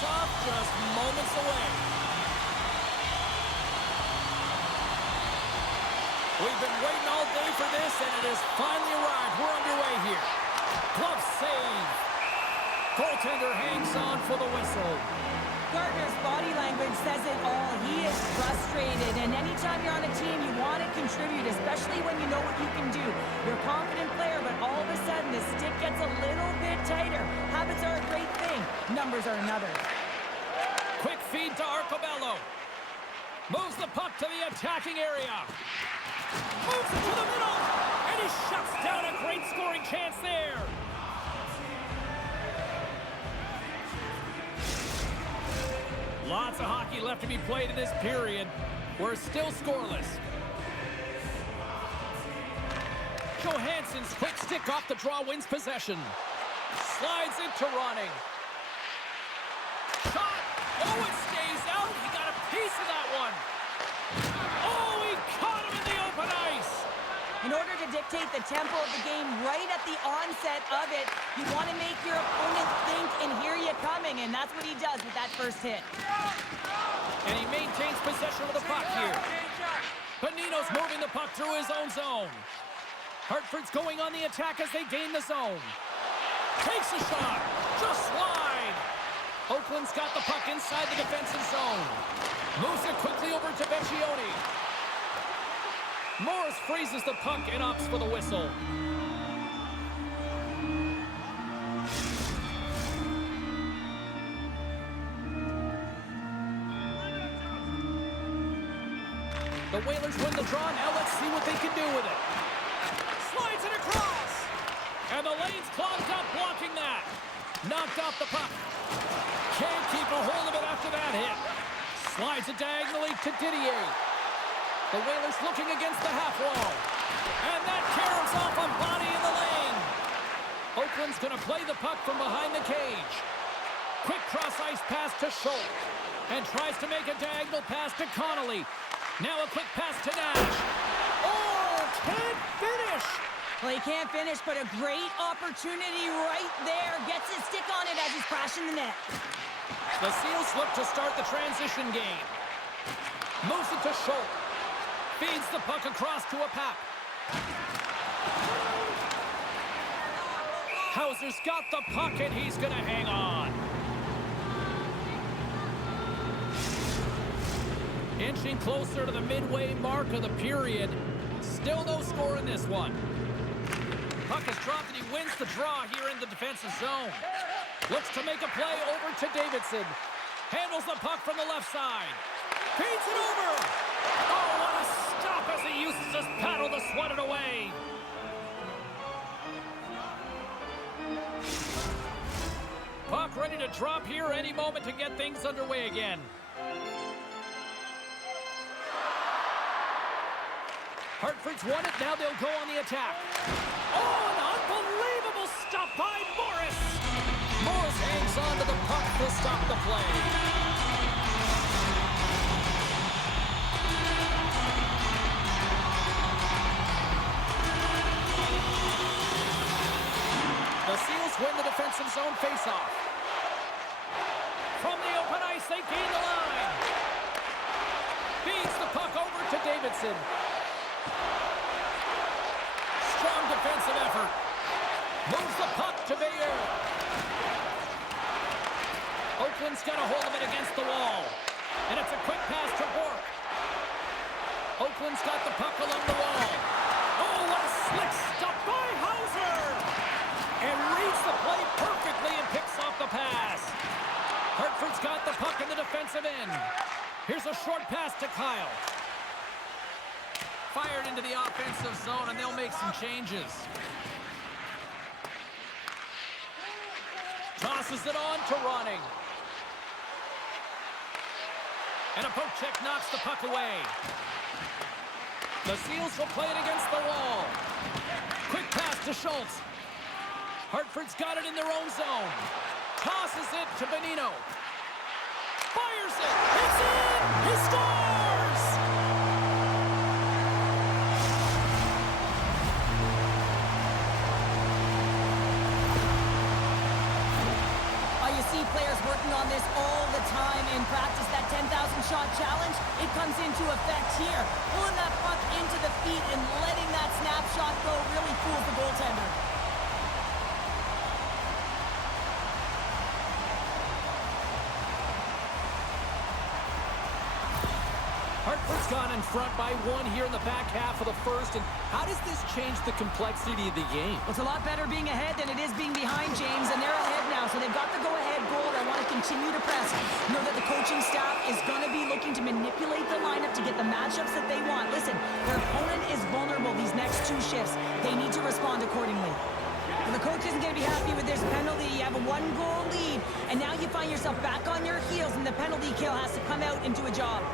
face-off just moments away. We've been waiting all day for this, and it has finally arrived. We're underway here. Glove save. Goaltender hangs on for the whistle. Gardner's body language says it all. He is frustrated, and anytime you're on a team, you want to contribute, especially when you know what you can do. You're a confident player, but all of a sudden, the stick gets a little bit tighter. Habits are a great thing. Numbers are another. Quick feed to Arcobello. Moves the puck to the attacking area. Moves it to the middle, and he shuts down a great scoring chance there. Lots of hockey left to be played in this period. We're still scoreless. Johansen's quick stick off the draw wins possession. Slides into running. Shot! Oh, it stays out. He got a piece of that one. Oh, he caught him in the open ice. In order to dictate the tempo of the game right at the onset of it, you want to make your opponent think and hear you coming, and that's what he does with that first hit. And he maintains possession of the puck here. Bonino's moving the puck through his own zone. Hartford's going on the attack as they gain the zone. Takes a shot. Just slide. Oakland's got the puck inside the defensive zone. Moves it quickly over to Vecchione. Morris freezes the puck and opts for the whistle. The Whalers win the draw. Now let's see what they can do with it. Slides it across. And the lane's clogged up, blocking that. Knocked off the puck. Can't keep a hold of it after that hit. Slides it diagonally to Didier. The Whalers looking against the half wall. And that caroms off a body in the lane. Oakland's going to play the puck from behind the cage. Quick cross-ice pass to Schuldt. And tries to make a diagonal pass to Connolly. Now a quick pass to Nash. Oh, can't finish. Well, he can't finish, but a great opportunity right there. Gets his stick on it as he's crashing the net. The Seals look to start the transition game. Moves it to Schuldt. Feeds the puck across to Apap. Hauser's got the puck, and he's going to hang on. Inching closer to the midway mark of the period. Still no score in this one. Puck is dropped, and he wins the draw here in the defensive zone. Looks to make a play over to Davidson. Handles the puck from the left side. Feeds it over. Oh, what a stop as he uses his paddle to swat it away. Puck ready to drop here any moment to get things underway again. Hartford's won it, now they'll go on the attack. Oh, an unbelievable stop by Morris. Morris hangs on to the puck to stop the play. The Seals win the defensive zone faceoff. From the open ice, they gain the line. Feeds the puck over to Davidson. Strong defensive effort. Moves the puck to Veilleux. Oakland's got a hold of it against the wall. And it's a quick pass to Bourque. Oakland's got the puck along the wall. Oh, what a slick stop by Hauser! And reads the play perfectly and picks off the pass. Hartford's got the puck in the defensive end. Here's a short pass to Kyle. Fired into the offensive zone, and they'll make some changes. Tosses it on to running. And a poke check knocks the puck away. The Seals will play it against the wall. Quick pass to Schuldt. Hartford's got it in their own zone. Tosses it to Bonino. Fires it. It's in! He scores! You see see players working on this all the time in practice. That 10,000 shot challenge, it comes into effect here. Pulling that puck into the feet and letting that snapshot go really fools the goaltender. Hartford's gone in front by 1 here in the back half of the first. And how does this change the complexity of the game? Well, it's a lot better being ahead than it is being behind, James, and they're ahead now, so they've got the go-ahead goal. They want to continue to press. Know that the coaching staff is going to be looking to manipulate the lineup to get the matchups that they want. Listen, their opponent is vulnerable these next 2 shifts. They need to respond accordingly. And the coach isn't going to be happy with this penalty. You have a 1-goal lead, and now you find yourself back on your heels, and the penalty kill has to come out and do a job.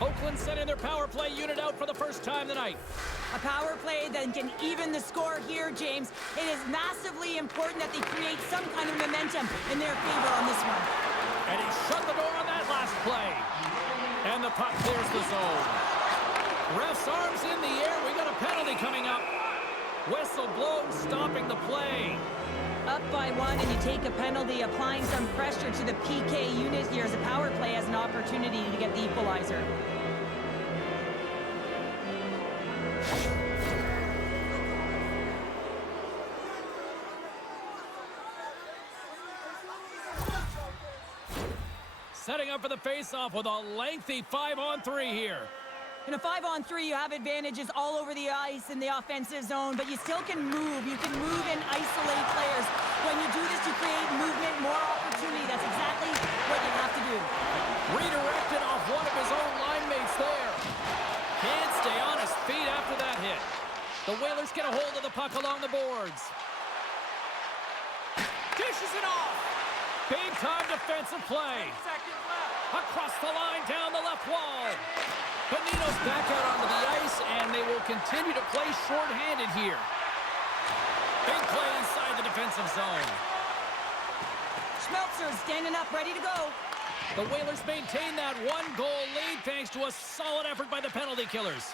Oakland sending their power play unit out for the first time tonight. A power play that can even the score here, James. It is massively important that they create some kind of momentum in their favor on this one. And he shut the door on that last play. And the puck clears the zone. Ref's arms in the air. We got a penalty coming up. Whistle blown, stopping the play. Up by 1 and you take a penalty, applying some pressure to the PK unit here as a power play has an opportunity to get the equalizer. Setting up for the face-off with a lengthy 5-on-3 here. In a 5-on-3, you have advantages all over the ice in the offensive zone, but you still can move. You can move and isolate players. When you do this, you create movement, more opportunity. That's exactly what you have to do. Redirected off one of his own line mates there. Can't stay on his feet after that hit. The Whalers get a hold of the puck along the boards. Dishes it off. Big-time defensive play. Across the line, down the left wall. Bonino's back out onto the ice, and they will continue to play short-handed here. Big play inside the defensive zone. Schmelzer standing up, ready to go. The Whalers maintain that 1-goal lead thanks to a solid effort by the penalty killers.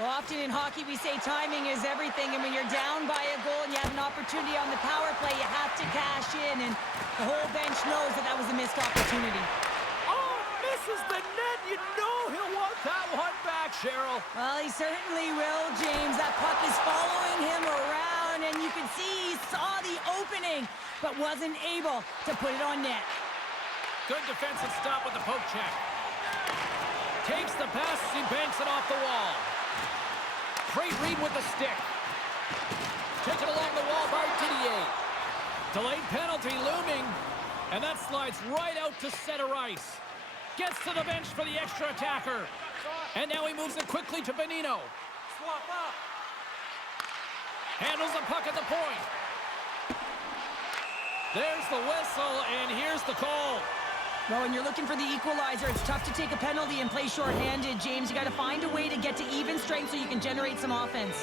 Well, often in hockey we say timing is everything, and when you're down by a goal and you have an opportunity on the power play, you have to cash in, and the whole bench knows that that was a missed opportunity. Oh, misses the net. You know he'll want that one back, Cheryl. Well, he certainly will, James. That puck is following him around, and you can see he saw the opening, but wasn't able to put it on net. Good defensive stop with the poke check. Takes the pass as he banks it off the wall. Great read with the stick. Taken along the wall by Didier. Delayed penalty looming, and that slides right out to center ice. Gets to the bench for the extra attacker. And now he moves it quickly to Bonino. Swap up. Handles the puck at the point. There's the whistle, and here's the call. Well, when you're looking for the equalizer, it's tough to take a penalty and play shorthanded, James. You got to find a way to get to even strength so you can generate some offense.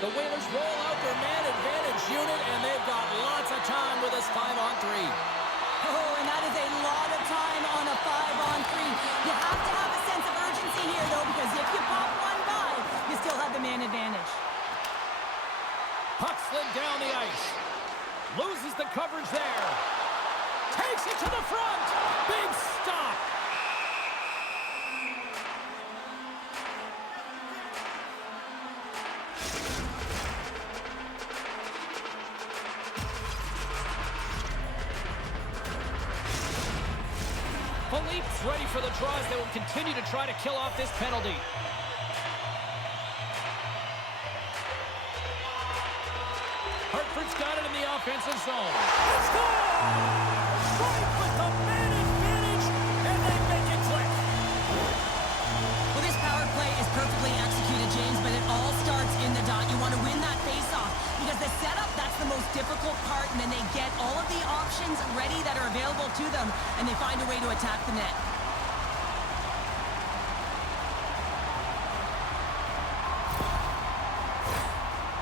The Whalers roll out their man advantage unit, and they've got lots of time with this 5-on-3. Oh, and that is a lot of time on a 5-on-3. You have to have a sense of urgency here, though, because if you pop one by, you still have the man advantage. Puck slid down the ice. Loses the coverage there. Takes it to the front. Big stop. Filipe's ready for the draws. They will continue to try to kill off this penalty. Hartford's got it in the offensive zone. Score! Right with the man advantage, and they make it click. Well, this power play is perfectly executed, James, but it all starts in the dot. You want to win that face-off because the setup, that's the most difficult part, and then they get all of the options ready that are available to them, and they find a way to attack the net.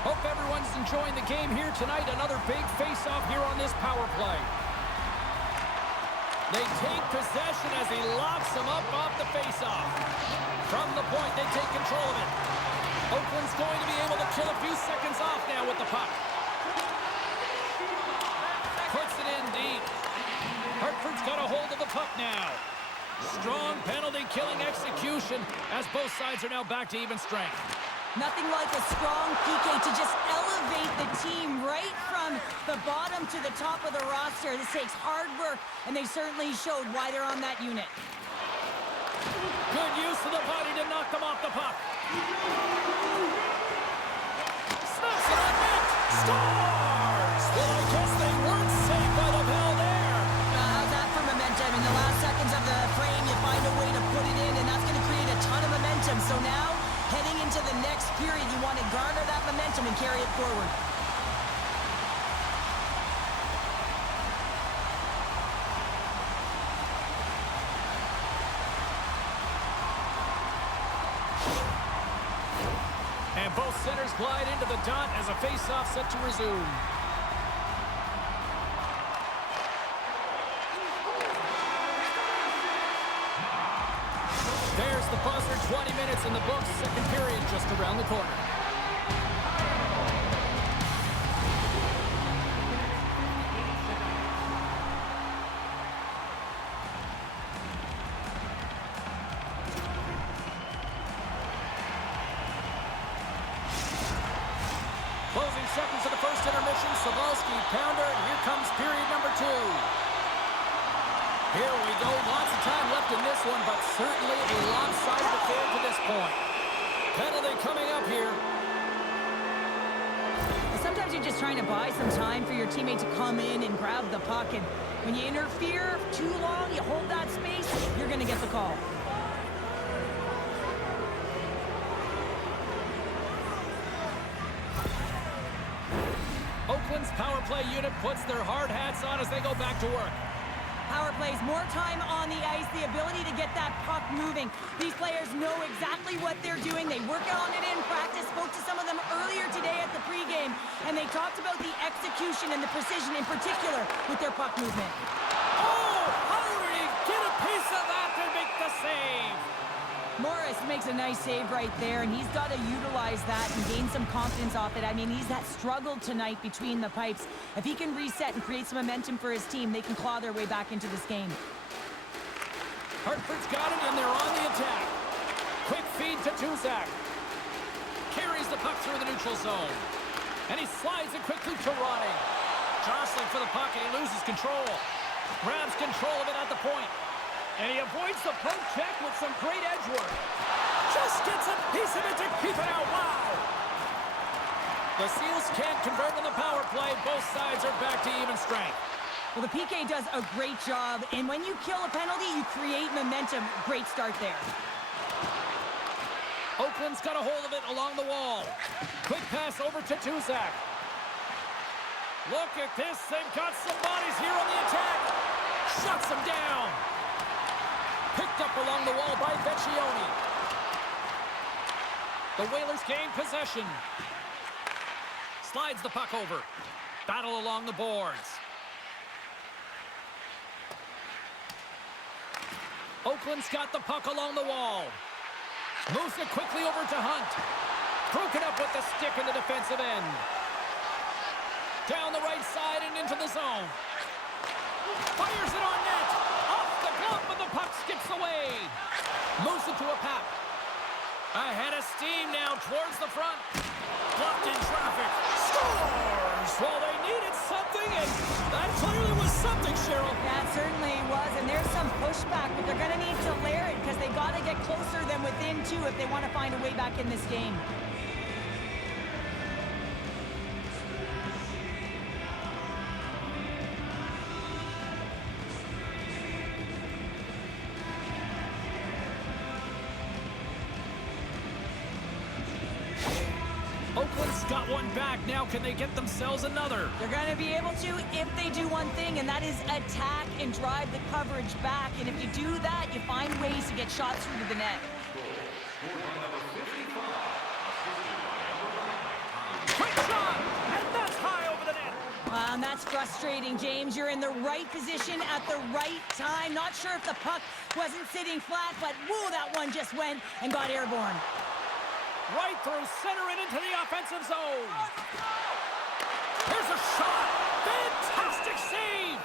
Hope everyone's enjoying the game here tonight. Another big face-off here on this power play. They take possession as he locks them up off the faceoff. From the point, they take control of it. Oakland's going to be able to kill a few seconds off now with the puck. Puts it in deep. Hartford's got a hold of the puck now. Strong penalty-killing execution as both sides are now back to even strength. Nothing like a strong PK to just elevate the team right from the bottom to the top of the roster. This takes hard work, and they certainly showed why they're on that unit. Good use of the body to knock them off the puck. Snaps it on net. Scores! Well, I guess they weren't safe by the bell there. How's that for momentum? In the last seconds of the frame, you find a way to put it in, and that's going to create a ton of momentum. So now, heading into the next period, you want to garner that momentum and carry it forward. And both centers glide into the dot as a face-off set to resume. There's the buzzer, 20 minutes in the books, second period just around the corner. Closing seconds of the first intermission, Sobolski, pounder, and here comes period number 2. Here we go, lots of time left in this one, but certainly a lopsided affair to this point. Penalty coming up here. Sometimes you're just trying to buy some time for your teammate to come in and grab the puck, and when you interfere too long, you hold that space, you're going to get the call. Oakland's power play unit puts their hard hats on as they go back to work. Power plays, more time on the ice, the ability to get that puck moving. These players know exactly what they're doing. They work on it in practice. Spoke to some of them earlier today at the pregame, and they talked about the execution and the precision in particular with their puck movement. Oh, how did he get a piece of that to make the save? Morris makes a nice save right there, and he's got to utilize that and gain some confidence off it. I mean, he's that struggled tonight between the pipes. If he can reset and create some momentum for his team, they can claw their way back into this game. Hartford's got it, and they're on the attack. Quick feed to Duszak. Carries the puck through the neutral zone. And he slides it quickly to Ronnie. Jostling for the puck, and he loses control. Grabs control of it at the point. And he avoids the poke check with some great edge work. Just gets a piece of it to keep it out. Wow! The Seals can't convert on the power play. Both sides are back to even strength. Well, the PK does a great job, and when you kill a penalty, you create momentum. Great start there. Oakland's got a hold of it along the wall. Quick pass over to Duszak. Look at this. They've got some bodies here on the attack. Shuts them down. Picked up along the wall by Vecchione. The Whalers gain possession. Slides the puck over. Battle along the boards. Oakland's got the puck along the wall. Moves it quickly over to Hunt. Broken up with the stick in the defensive end. Down the right side and into the zone. Fires it on net. Off the glove, but the puck skips away. Moves it to Apap. Ahead of steam now towards the front. Blocked in traffic. Scores! Well, they needed something, and that clearly was something, Cheryl. That certainly was, and there's some pushback, but they're going to need to layer it because they got to get closer than within two if they want to find a way back in this game. Oakland's got one back. Now can they get themselves another? They're going to be able to if they do one thing, and that is attack and drive the coverage back. And if you do that, you find ways to get shots through to the net. Quick shot! And that's high over the net. and that's frustrating, James. You're in the right position at the right time. Not sure if the puck wasn't sitting flat, but whoa, that one just went and got airborne. Right through center and into the offensive zone. Here's a shot. Fantastic save.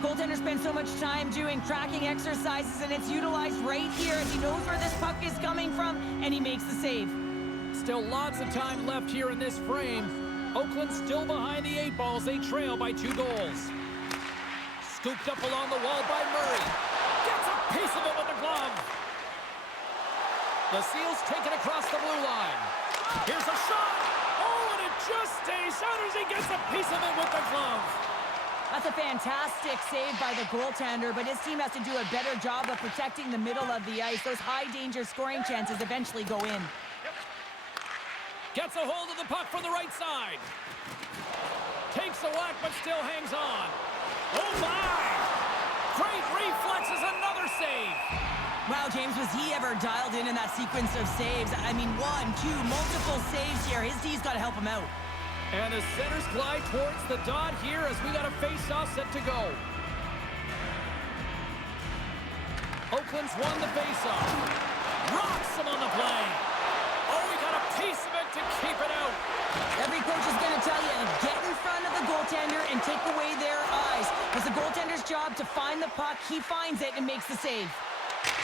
Goaltender spends so much time doing tracking exercises, and it's utilized right here as he knows where this puck is coming from, and he makes the save. Still lots of time left here in this frame. Oakland still behind the 8 balls. They trail by 2 goals. Scooped up along the wall by Murray. Gets a piece of it with the glove. The Seals take it across the blue line. Here's a shot. Oh, and it just stays out as he gets a piece of it with the glove. That's a fantastic save by the goaltender, but his team has to do a better job of protecting the middle of the ice. Those high-danger scoring chances eventually go in. Gets a hold of the puck from the right side. Takes a whack, but still hangs on. Oh, my! Great reflexes, another save. Wow, James, was he ever dialed in that sequence of saves? I mean, 1, 2, multiple saves here. His D's got to help him out. And the centers glide towards the dot here as we got a face-off set to go. Oakland's won the face-off. Rocks him on the play. Oh, we got a piece of it to keep it out. Every coach is going to tell you, get in front of the goaltender and take away their eyes. It's the goaltender's job to find the puck. He finds it and makes the save.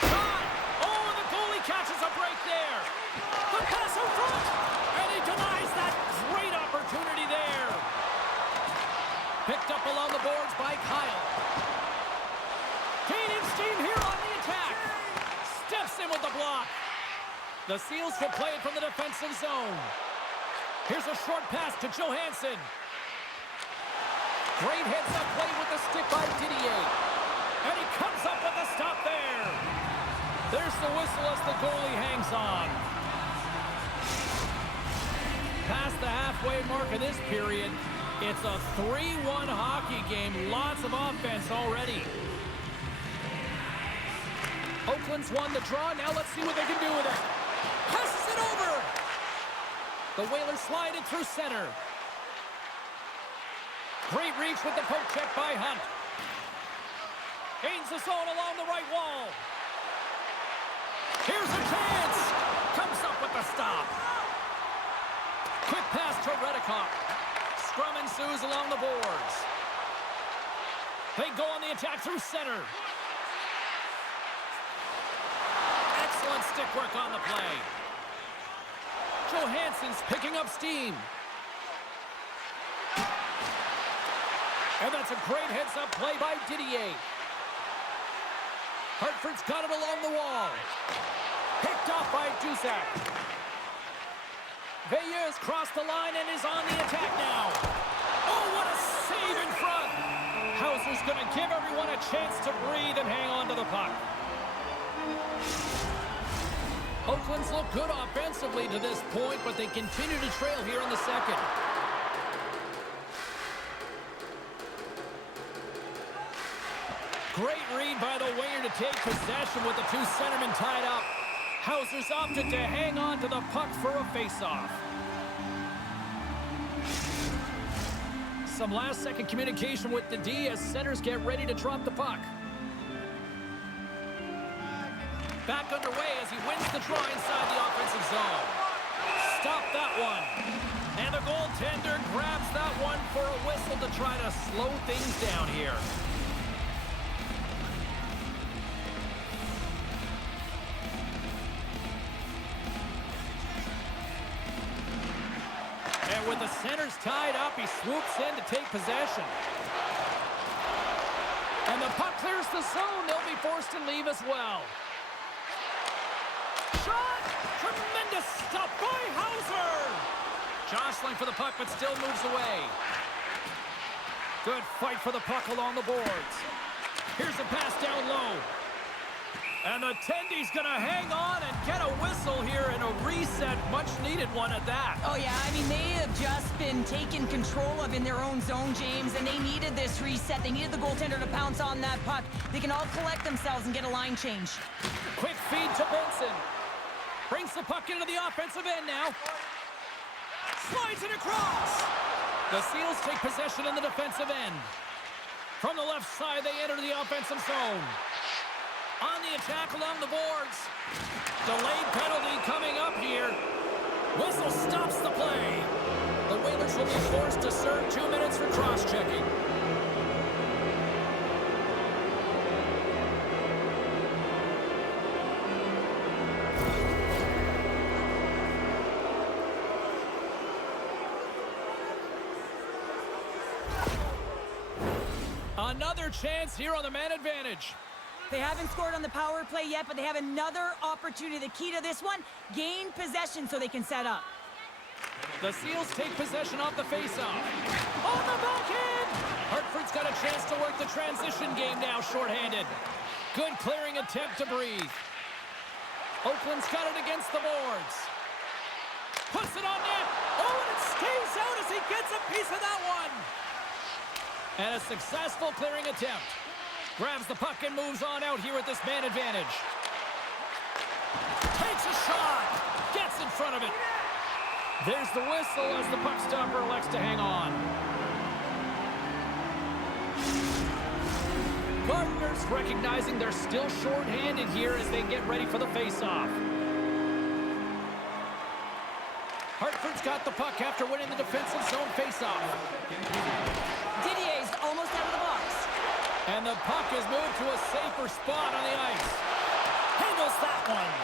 Shot! Oh, and the goalie catches a break there. The pass in front, and he denies that great opportunity there. Picked up along the boards by Kyle. Gaining steam here on the attack. Steps in with the block. The Seals will play it from the defensive zone. Here's a short pass to Johansen. Great heads-up play with the stick by Didier. And he comes up with a stop there. There's the whistle as the goalie hangs on. Past the halfway mark of this period, it's a 3-1 hockey game. Lots of offense already. Oakland's won the draw. Now let's see what they can do with it. Passes it over. The Whalers slide it through center. Great reach with the poke check by Hunt. Gains the zone along the right wall. Here's a chance. Comes up with the stop. Quick pass to Redicott. Scrum ensues along the boards. They go on the attack through center. Excellent stick work on the play. Johansen's picking up steam. And that's a great heads-up play by Didier. Hartford's got it along the wall. Picked off by Duszak. Veilleux crossed the line and is on the attack now. Oh, what a save in front. Hauser's going to give everyone a chance to breathe and hang on to the puck. Oakland's look good offensively to this point, but they continue to trail here in the second. Great read by the winger to take possession with the 2 centermen tied up. Hauser's opted to hang on to the puck for a face-off. Some last-second communication with the D as centers get ready to drop the puck. Back underway as he wins the draw inside the offensive zone. Stop that one. And the goaltender grabs that one for a whistle to try to slow things down here. And with the centers tied up, he swoops in to take possession. And the puck clears the zone. They'll be forced to leave as well. Shot! Tremendous stop by Hauser! Jostling for the puck, but still moves away. Good fight for the puck along the boards. Here's a pass down low. And the Tendy's going to hang on and get a whistle here and a reset, much needed one at that. Oh, yeah, I mean, they have just been taken control of in their own zone, James, and they needed this reset. They needed the goaltender to pounce on that puck. They can all collect themselves and get a line change. Quick feed to Benson. Brings the puck into the offensive end now. Slides it across. The Seals take possession in the defensive end. From the left side, they enter the offensive zone. On the attack along the boards. Delayed penalty coming up here. Whistle stops the play. The Whalers will be forced to serve 2 minutes for cross-checking. Another chance here on the man advantage. They haven't scored on the power play yet, but they have another opportunity. The key to this one, gain possession so they can set up. The Seals take possession off the faceoff. On the back end! Hartford's got a chance to work the transition game now, shorthanded. Good clearing attempt to breathe. Oakland's got it against the boards. Puts it on net. Oh, and it stays out as he gets a piece of that one. And a successful clearing attempt. Grabs the puck and moves on out here at this man advantage. Takes a shot. Gets in front of it. There's the whistle as the puck stopper elects to hang on. Gardner's recognizing they're still short-handed here as they get ready for the face-off. Hartford's got the puck after winning the defensive zone face-off. Didier's almost out of the box. And the puck is moved to a safer spot on the ice. Handles that one.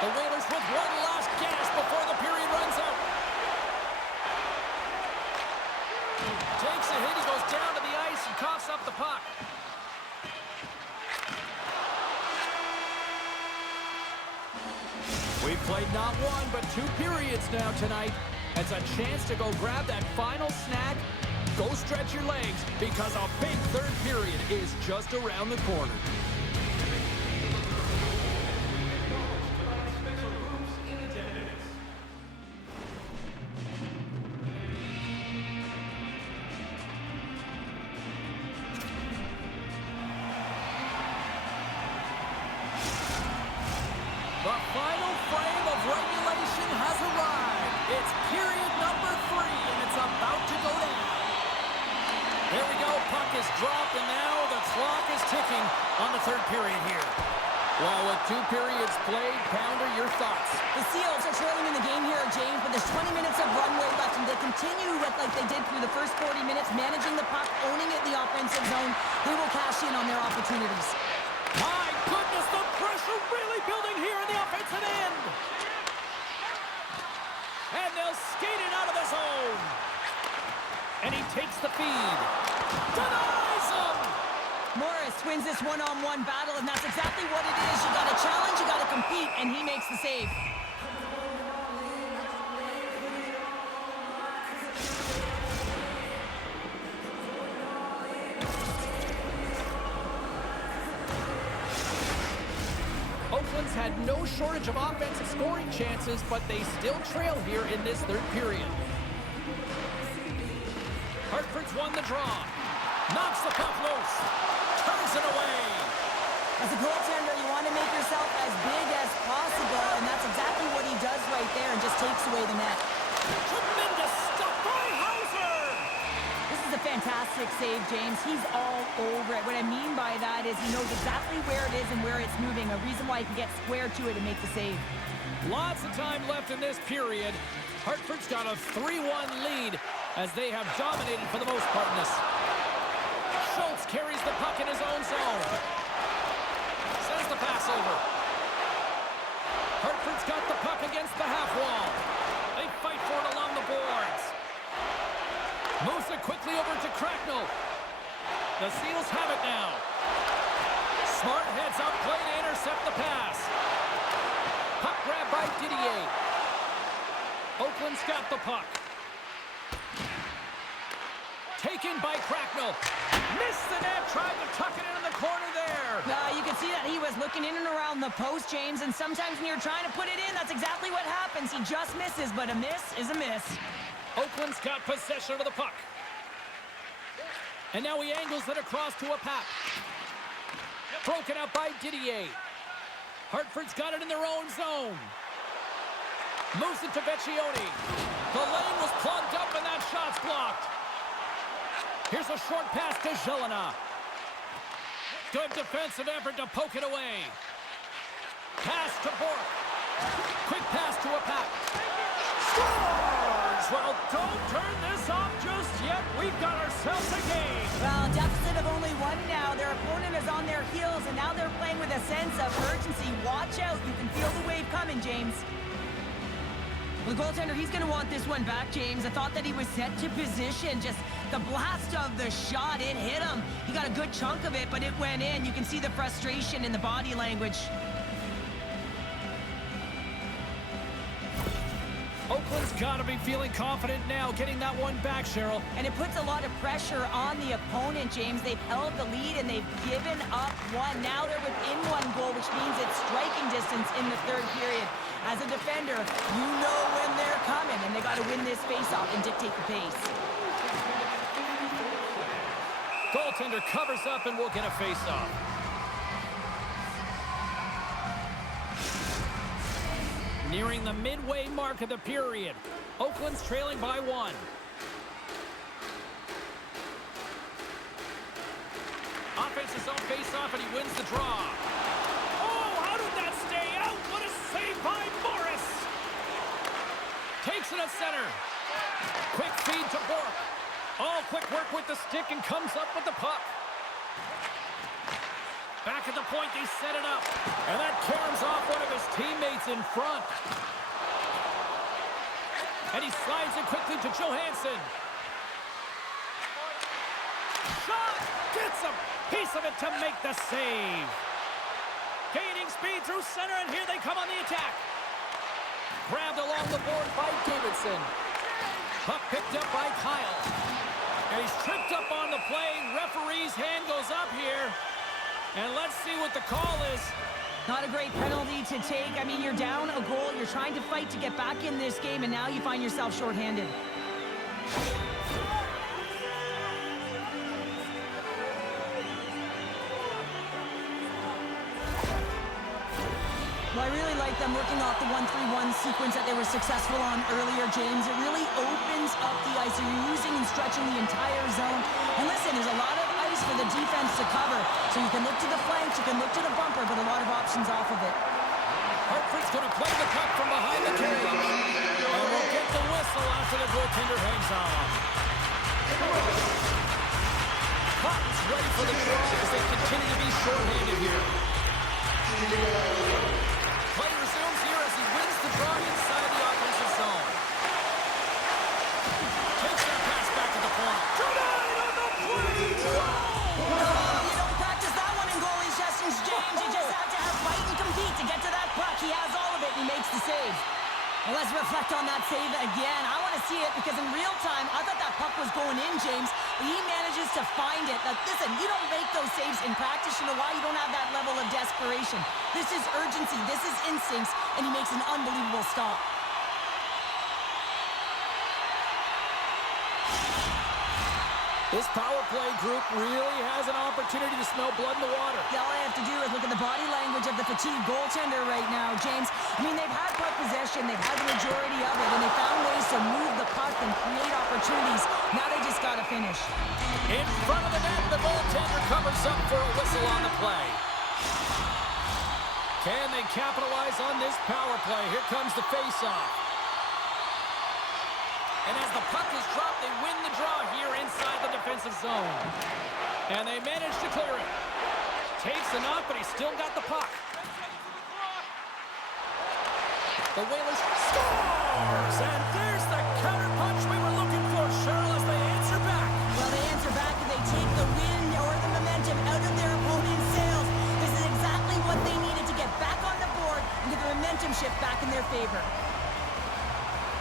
The Whalers with one last gas before the period runs out. Takes a hit, he goes down to the ice and coughs up the puck. We've played not one, but 2 periods now tonight. It's a chance to go grab that final snack. Go stretch your legs, because a big third period is just around the corner. The final frame of regulation has arrived. It's period number 3, and it's about to go down. There we go, puck is dropped, and now the clock is ticking on the third period here. Well, with 2 periods played, Pounder, your thoughts? The Seals are trailing in the game here, James, but there's 20 minutes of runway left, and they continue with like they did through the first 40 minutes, managing the puck, owning it in the offensive zone. They will cash in on their opportunities. My goodness, the pressure really building here in the offensive end. And they'll skate it out of the zone. And he takes the feed. Denies him! Morris wins this one-on-one battle, and that's exactly what it is. You gotta challenge, you gotta compete, and he makes the save. Oakland's had no shortage of offensive scoring chances, but they still trail here in this third period. Hartford's won the draw. Knocks the puck loose. Turns it away. As a goaltender, you want to make yourself as big as possible, and that's exactly what he does right there and just takes away the net. Tremendous stuff by Hauser. This is a fantastic save, James. He's all over it. What I mean by that is he knows exactly where it is and where it's moving, a reason why he can get square to it and make the save. Lots of time left in this period. Hartford's got a 3-1 lead as they have dominated for the most part in this. Schuldt carries the puck in his own zone. Sends the pass over. Hartford's got the puck against the half wall. They fight for it along the boards. Moves it quickly over to Cracknell. The Seals have it now. Smart heads up play to intercept the pass. Puck grab by Didier. Oakland's got the puck. Taken by Cracknell. Missed the net, tried to tuck it in the corner there. You can see that he was looking in and around the post, James, and sometimes when you're trying to put it in, that's exactly what happens. He just misses, but a miss is a miss. Oakland's got possession of the puck. And now he angles it across to Apap. Broken out by Didier. Hartford's got it in their own zone. Moves it to Vecchione. The lane was plugged up and that shot's blocked. Here's a short pass to Gilmour. Good defensive effort to poke it away. Pass to Bourque. Quick pass to Apap. Scores! Well, don't turn this off just yet. We've got ourselves a game. Well, a deficit of only one now. Their opponent is on their heels, and now they're playing with a sense of urgency. Watch out. You can feel the wave coming, James. The goaltender, he's going to want this one back, James. I thought that he was set to position. Just the blast of the shot, it hit him. He got a good chunk of it, but it went in. You can see the frustration in the body language. Oakland's got to be feeling confident now, getting that one back, Cheryl. And it puts a lot of pressure on the opponent, James. They've held the lead, and they've given up one. Now they're within one goal, which means it's striking distance in the third period. As a defender, you know when they're coming, and they got to win this face-off and dictate the pace. Goaltender covers up, and we'll get a face-off. Nearing the midway mark of the period. Oakland's trailing by 1. Offense's own face-off, and he wins the draw. Oh, how did that stay out? What a save by Morris! Takes it at center. Quick feed to Bourque. Oh, quick work with the stick and comes up with the puck. Back at the point, they set it up. And that caroms off one of his teammates in front. And he slides it quickly to Johansen. Shot! Gets a piece of it to make the save. Gaining speed through center, and here they come on the attack. Grabbed along the board by Davidson. Puck picked up by Kyle. And he's tripped up on the play. Referee's hand goes up here. And let's see what the call is. Not a great penalty to take. I mean, you're down a goal. You're trying to fight to get back in this game, and now you find yourself shorthanded. Well, I really like them working off the 1-3-1 sequence that they were successful on earlier, James. It really opens up the ice. So you're using and stretching the entire zone. And listen, there's a lot of ice for the defense to cover. So you can look to the flanks, you can look to the bumper, but a lot of options off of it. Hartford's going to play the puck from behind the cage. And we'll get the whistle after the goaltender hangs on. Cotton's ready for the draw as they continue to be shorthanded here. Play resumes here as he wins the draw inside the offensive zone. Takes that pass back to the point. Tonight on the play! You don't practice that one in goalie sessions, James. You just have to have fight and compete to get to that puck. He has all of it, and he makes the save. Well, let's reflect on that save again. I want to see it because in real time, I thought that puck was going in, James. But he manages to find it. Now, listen, you don't make those saves in practice. You know why? You don't have that level of desperation. This is urgency. This is instincts. And he makes an unbelievable stop. This power play group really has an opportunity to smell blood in the water. Yeah, all I have to do is look at the body language of the fatigued goaltender right now, James. I mean, they've had puck possession, they've had the majority of it, and they found ways to move the puck and create opportunities. Now they just got to finish. In front of the net, the goaltender covers up for a whistle on the play. Can they capitalize on this power play? Here comes the face-off. And as the puck is dropped, they win the draw here inside the defensive zone. And they manage to clear it. Takes the knock, but he's still got the puck. The Whalers scores! And there's the counter punch we were looking for, Cheryl, as they answer back. Well, they answer back and they take the wind or the momentum out of their opponent's sails. This is exactly what they needed to get back on the board and get the momentum shift back in their favor.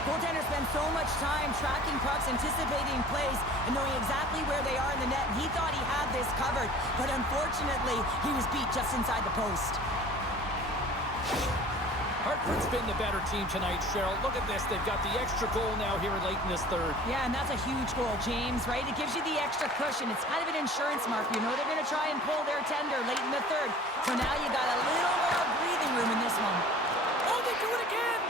Goaltender spends so much time tracking pucks, anticipating plays, and knowing exactly where they are in the net. He thought he had this covered, but unfortunately, he was beat just inside the post. Hartford's been the better team tonight, Cheryl. Look at this. They've got the extra goal now here late in this third. Yeah, and that's a huge goal, James, right? It gives you the extra cushion. It's kind of an insurance mark. You know they're going to try and pull their tender late in the third. So now you got a little more breathing room in this one. Oh, they do it again!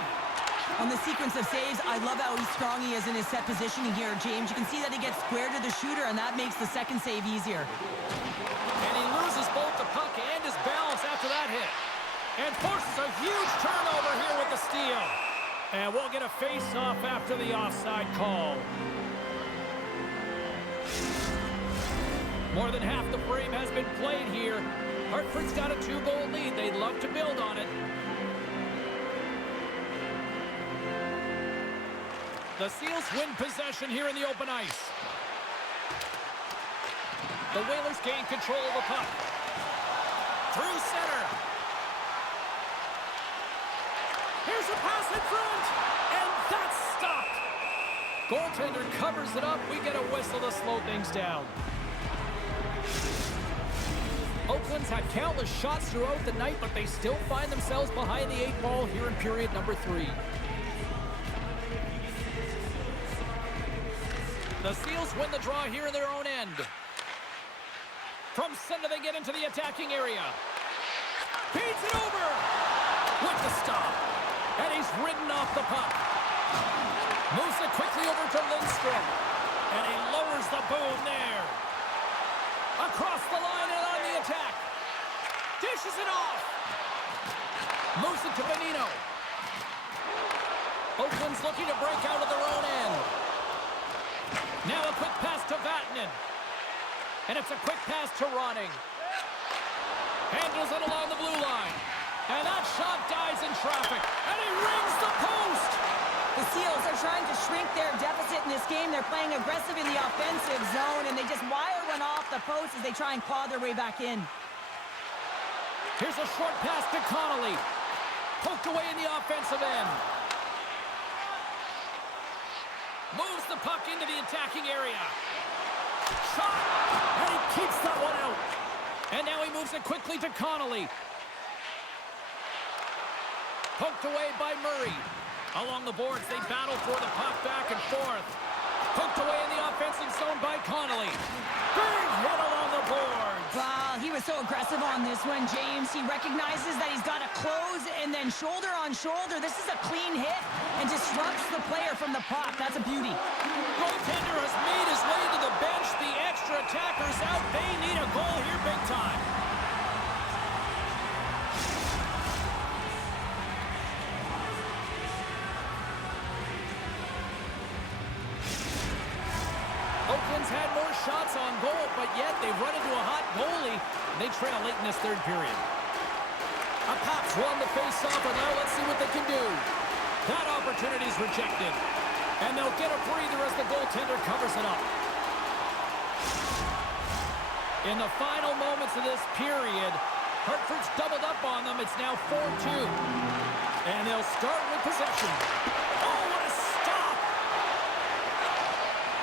On the sequence of saves, I love how strong he is in his set positioning here, James. You can see that he gets square to the shooter, and that makes the second save easier. And he loses both the puck and his balance after that hit. And forces a huge turnover here with the steal. And we'll get a face-off after the offside call. More than half the frame has been played here. Hartford's got a 2-goal lead. They'd love to build on it. The Seals win possession here in the open ice. The Whalers gain control of the puck. Through center. Here's a pass in front. And that's stopped. Goaltender covers it up. We get a whistle to slow things down. Oakland's had countless shots throughout the night, but they still find themselves behind the 8 ball here in period number 3. The Seals win the draw here in their own end. From center, they get into the attacking area. Feeds it over with the stop. And he's ridden off the puck. Moves it quickly over to Lindstrom. And he lowers the boom there. Across the line and on the attack. Dishes it off. Moves it to Benino. Oakland's looking to break out of their own end. Now a quick pass to Vatanen. And it's a quick pass to Ronning. Handles it along the blue line. And that shot dies in traffic. And he rings the post. The Seals are trying to shrink their deficit in this game. They're playing aggressive in the offensive zone, and they just wire one off the post as they try and claw their way back in. Here's a short pass to Connolly. Poked away in the offensive end. Moves the puck into the attacking area. Shot! And he keeps that one out. And now he moves it quickly to Connolly. Poked away by Murray. Along the boards, they battle for the puck back and forth. Poked away in the offensive zone by Connolly. Big hit along the boards. Wow, he was so aggressive on this one, James. He recognizes that he's got to close and then shoulder on shoulder. This is a clean hit and disrupts the player from the puck. That's a beauty. Goaltender has made his way to the bench. The extra attacker's out. They need a goal here big time. Oakland's had more shots on goal, but yet they've run into a hot goalie. They trail late in this third period. Apap's won the face-off, and now let's see what they can do. That opportunity's rejected. And they'll get a breather as the goaltender covers it up. In the final moments of this period, Hartford's doubled up on them. It's now 4-2. And they'll start with possession. Oh, what a stop!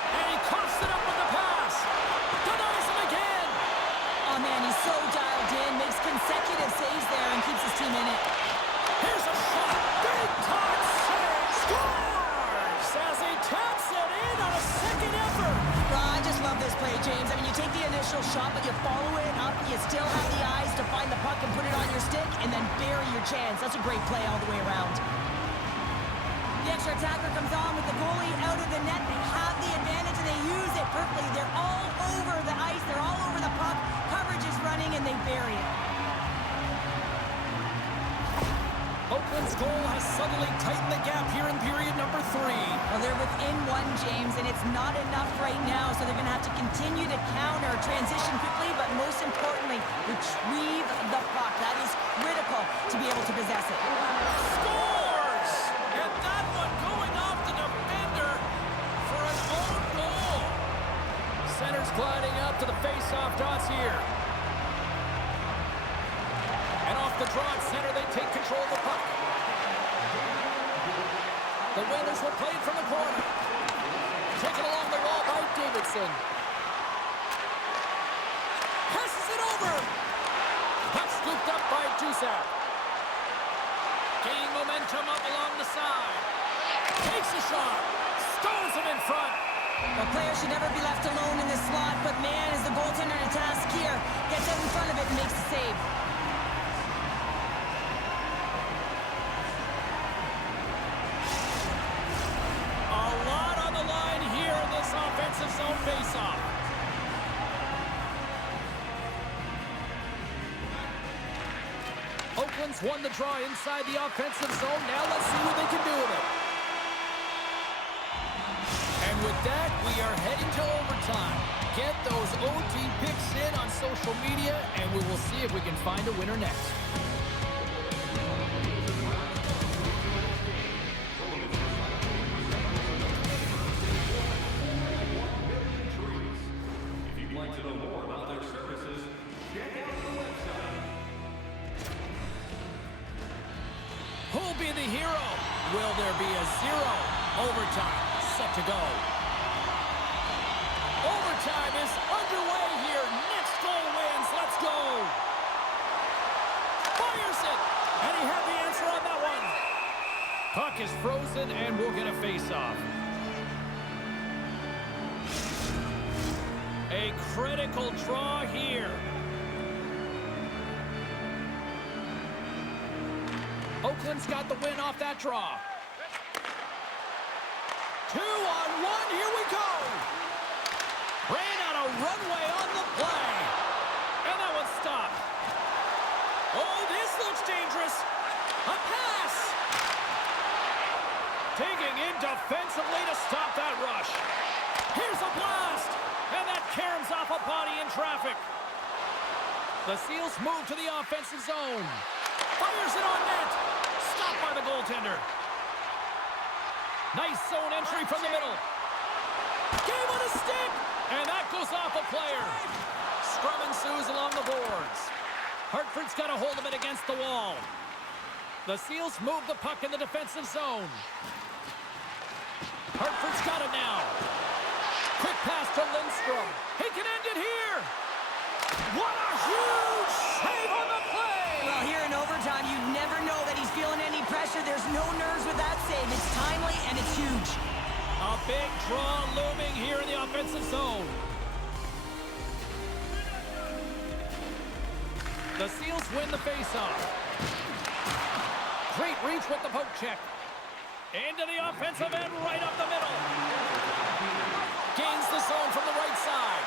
And he coughs it up with the pass. Denies him again. Oh, man, he's so dialed in. Makes consecutive saves there and keeps his team in it. Here's a shot. Big time save. Scores as he taps it in on a second effort. I just love this play, James. I mean, you take the initial shot, but you follow it up. You still have the eyes to find the puck and put it on your stick and then bury your chance. That's a great play all the way around. The extra attacker comes on with the goalie out of the net. They have the advantage and they use it perfectly. They're all over the ice. They're all over the puck. Coverage is running and they bury it. Oakland's goal has suddenly tightened the gap here in period number 3. Well, they're within one, James, and it's not enough right now, so they're going to have to continue to counter, transition quickly, but most importantly, retrieve the puck. That is critical to be able to possess it. Scores! And that one going off the defender for an own goal. Center's gliding up to the face-off dots here. And off the draw at center, they take control of the puck. The Whalers will play it from the corner. Taken along the wall by Davidson. Passes it over. Puck scooped up by Duszak. Gaining momentum up along the side. Takes a shot. Stones him in front. The player should never be left alone in this slot, but man, is the goaltender in a task here. Gets out in front of it and makes the save. Oakland's won the draw inside the offensive zone. Now let's see what they can do with it. And with that, we are heading to overtime. Get those OT picks in on social media, and we will see if we can find a winner next. Who'll be the hero? Will there be a 0? Overtime set to go. Overtime is underway here. Next goal wins. Let's go. Fires it. And he had the answer on that one. Puck is frozen, and we'll get a face-off. A critical draw here. Oakland's got the win off that draw. 2-on-1, here we go. Ran out a runway on the play. And that one's stopped. Oh, this looks dangerous. A pass. Digging in defensively to stop that rush. Here's a blast. And that caroms off a body in traffic. The Seals move to the offensive zone. Fires it on net. Stopped by the goaltender. Nice zone entry from the middle. Game on a stick. And that goes off a player. Scrum ensues along the boards. Hartford's got a hold of it against the wall. The Seals move the puck in the defensive zone. Hartford's got it now. Quick pass to Lindstrom. He can end it here. What a huge save on the play. Well, here in overtime, you'd never know that he's feeling any pressure. There's no nerves with that save. It's timely and it's huge. A big draw looming here in the offensive zone. The Seals win the faceoff. Great reach with the poke check. Into the offensive end, right up the middle. Gains the zone from the right side.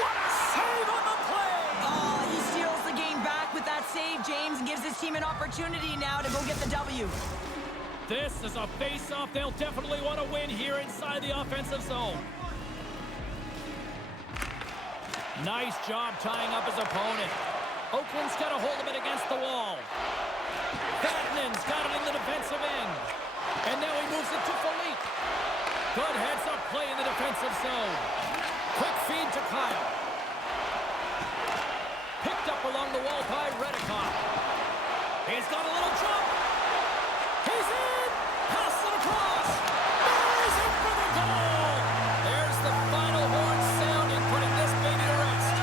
What a save on the play! Oh, he steals the game back with that save, James, and gives his team an opportunity now to go get the W. This is a face-off they'll definitely want to win here inside the offensive zone. Nice job tying up his opponent. Oakland's got a hold of it against the wall. Vatanen's got it in the defensive end. And now he moves it to Filipe. Good heads-up play in the defensive zone. Quick feed to Kyle. Picked up along the wall by Redicott. He's got a little jump. He's in. Pass it across. He's in for the goal. There's the final horn sounding, putting this baby to rest.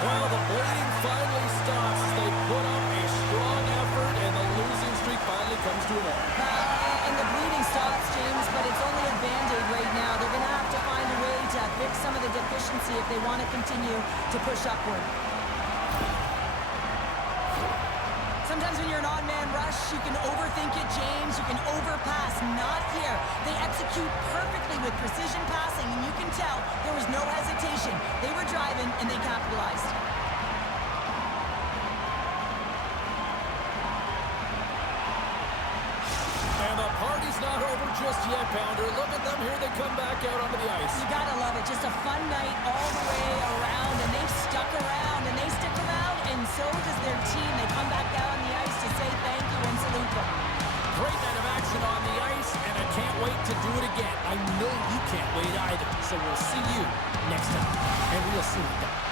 Well, the bleeding finally stops as they put up a strong effort, and the losing streak finally comes to an end. And the bleeding stops, James, but it's only a Band-Aid right now. They're going to have to find a way to fix some of the deficiency if they want to continue to push upward. Sometimes when you're an odd-man rush, you can overthink it, James. You can overpass. Not here. They execute perfectly with precision passing, and you can tell there was no hesitation. They were driving, and they capitalized. And the party's not over just yet, Pounder. Look at them here. They come back out onto the ice. You gotta love it. Just a fun night all the way around, and they've stuck around, and they stick around, and so does their team. They come back out on the ice to say thank you and salute them. Great night of action on the ice, and I can't wait to do it again. I know you can't wait either. So we'll see you next time, and we'll see you then.